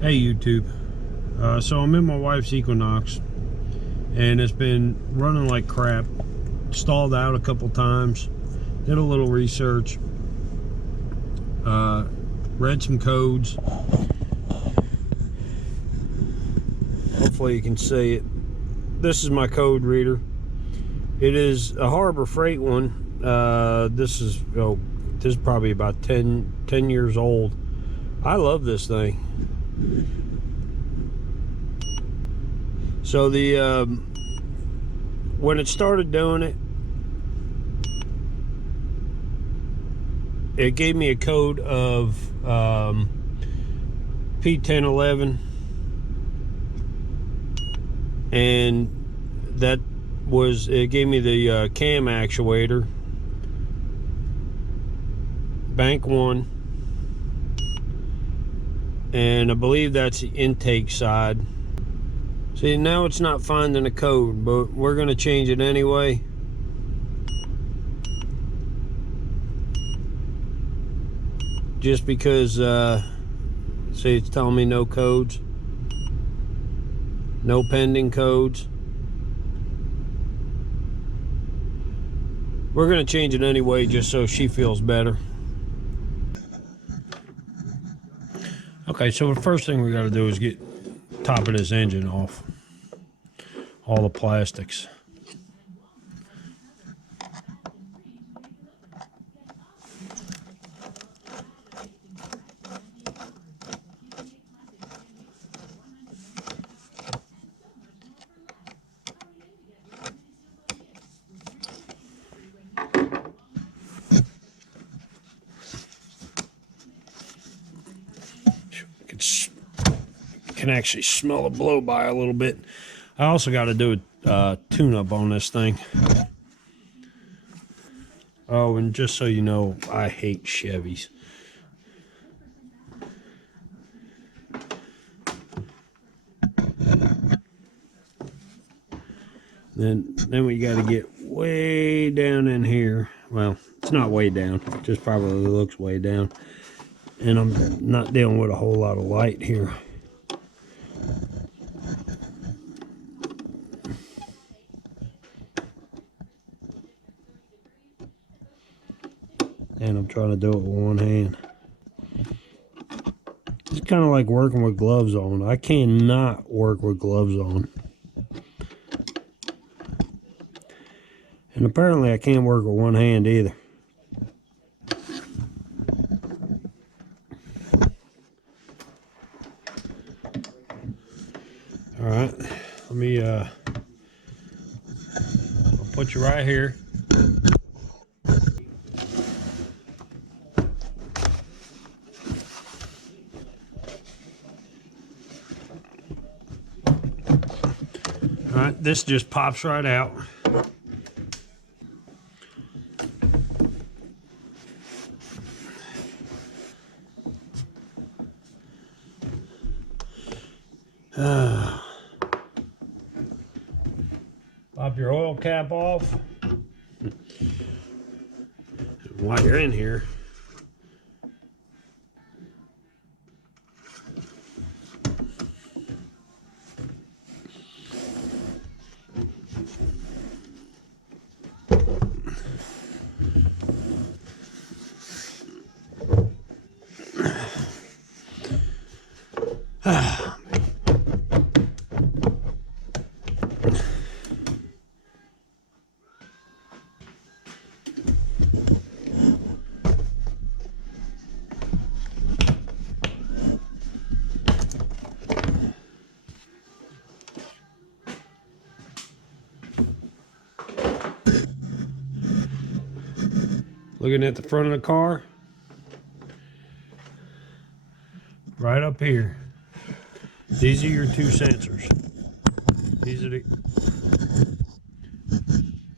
Hey YouTube, so I'm in my wife's Equinox and it's been running like crap. Stalled out a couple times, did a little research, read some codes. Hopefully you can see it. This is my code reader. It is a Harbor Freight one. This is probably about 10 years old. I love this thing. So the when it started doing it, it gave me a code of P1011, and that was, it gave me the cam actuator, bank 1, and I believe that's the intake side. See, now it's not finding a code, but we're going to change it anyway. Just because, see, it's telling me no codes. No pending codes. We're going to change it anyway just so she feels better. Okay, so the first thing we got to do is get top of this engine off. All the plastics. Can actually smell the blow by a little bit. I also got to do a tune-up on this thing. Oh, and just so you know, I hate Chevys. Then we got to get way down in here. Well, it's not way down. It just probably looks way down. And I'm not dealing with a whole lot of light here. And I'm trying to do it with one hand. It's kind of like working with gloves on. I cannot work with gloves on. And apparently I can't work with one hand either. Alright, let me I'll put you right here. Alright, this just pops right out. Pop your oil cap off. While you're in here, looking at the front of the car, right up here. These are your two sensors.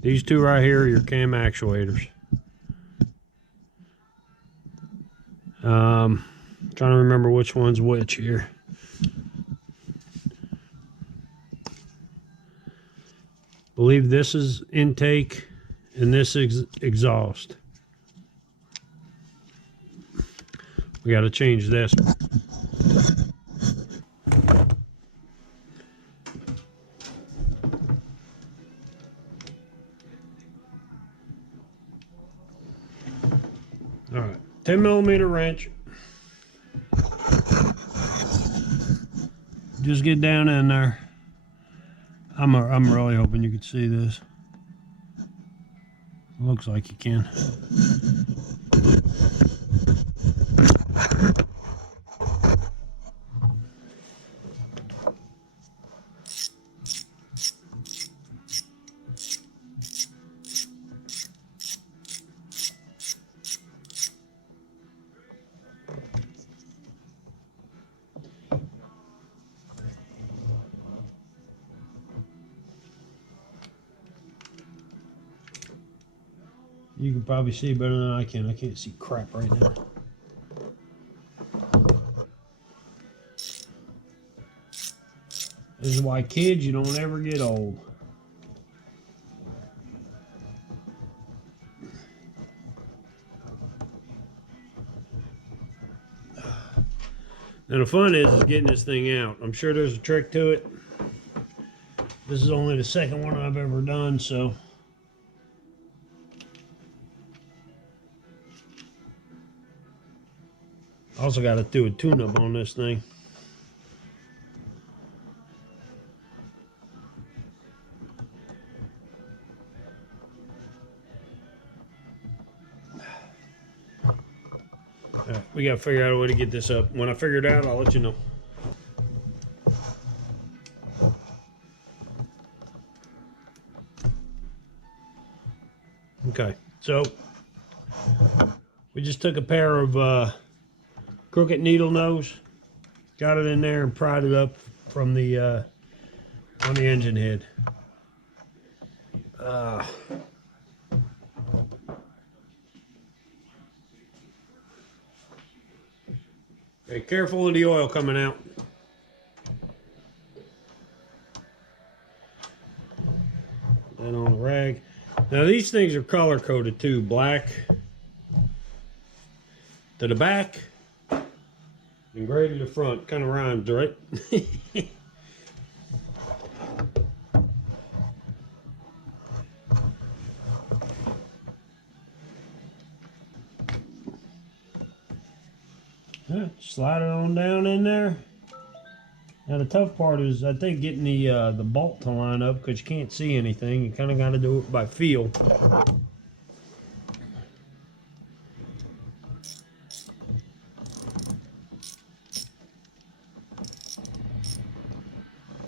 These two right here are your cam actuators. Trying to remember which one's which here. Believe this is intake and this is exhaust. We got to change this. 10mm wrench. Just get down in there. I'm really hoping you can see this. Looks like you can. You can probably see better than I can. I can't see crap right now. This is why, kids, you don't ever get old. Now the fun is getting this thing out. I'm sure there's a trick to it. This is only the second one I've ever done, so. Also got to do a tune-up on this thing. Right, we got to figure out a way to get this up. When I figure it out, I'll let you know. Okay, so we just took a pair of crooked needle nose, got it in there and pried it up from the on the engine head. Be careful of the oil coming out. Then on a rag. Now these things are color coded too, black to the back and gray to the front. Kind of rhymes, right? Slide it on down in there. Now the tough part is, I think, getting the bolt to line up, because you can't see anything. You kind of got to do it by feel.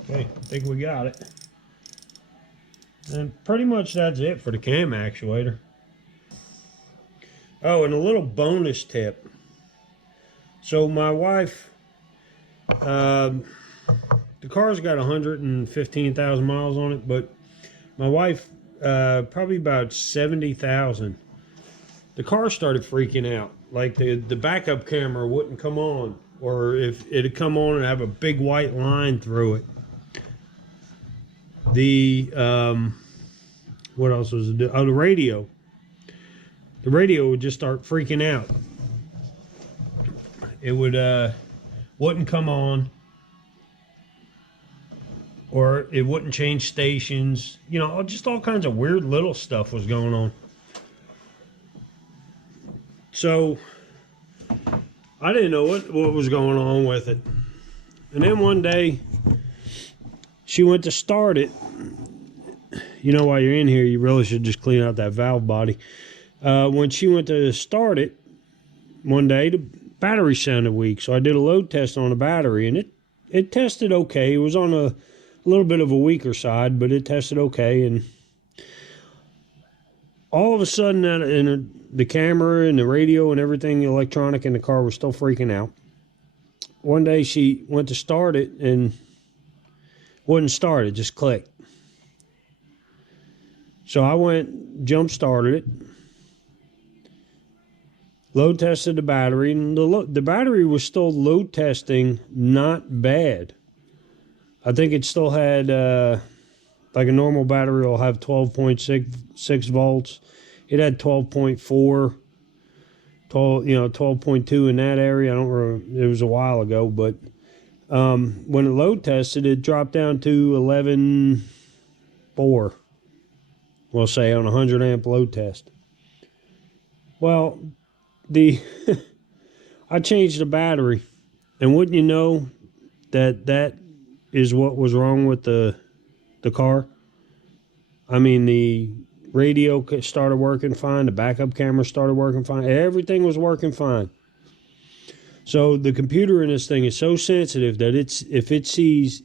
Okay, I think we got it. And pretty much that's it for the cam actuator. Oh, and a little bonus tip. So my wife, the car's got 115,000 miles on it, but my wife, probably about 70,000, the car started freaking out. Like the backup camera wouldn't come on, or if it'd come on and have a big white line through it. The, what else was it? Oh, the radio. The radio would just start freaking out. It would wouldn't come on, or it wouldn't change stations. You know, just all kinds of weird little stuff was going on. So I didn't know what was going on with it. And then one day she went to start it. You know, while you're in here, you really should just clean out that valve body. When she went to start it one day, the battery sounded weak, so I did a load test on the battery, and it tested okay. It was on a little bit of a weaker side, but it tested okay. And all of a sudden, the camera and the radio and everything electronic in the car was still freaking out. One day she went to start it and wouldn't start. It just clicked. So I went, jump started it, load tested the battery, and the battery was still load testing not bad. I think it still had, like a normal battery will have 12.6 volts. It had 12.4, 12.2 in that area. I don't remember, it was a while ago, but when it load tested, it dropped down to 11.4, we'll say, on a 100 amp load test. Well, the I changed the battery, and wouldn't you know that is what was wrong with the car. I mean, the radio started working fine, the backup camera started working fine, everything was working fine. So the computer in this thing is so sensitive that if it sees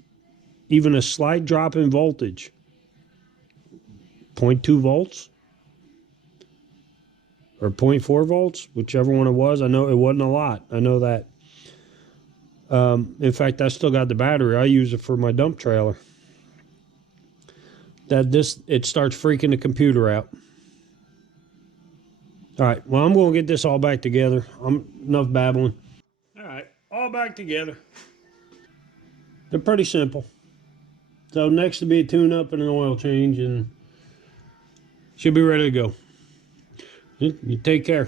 even a slight drop in voltage, 0.2 volts or 0.4 volts, whichever one it was. I know it wasn't a lot. I know that. In fact, I still got the battery. I use it for my dump trailer. It starts freaking the computer out. All right. Well, I'm going to get this all back together. Enough babbling. All right. All back together. They're pretty simple. So next to be a tune-up and an oil change, and she'll be ready to go. You take care.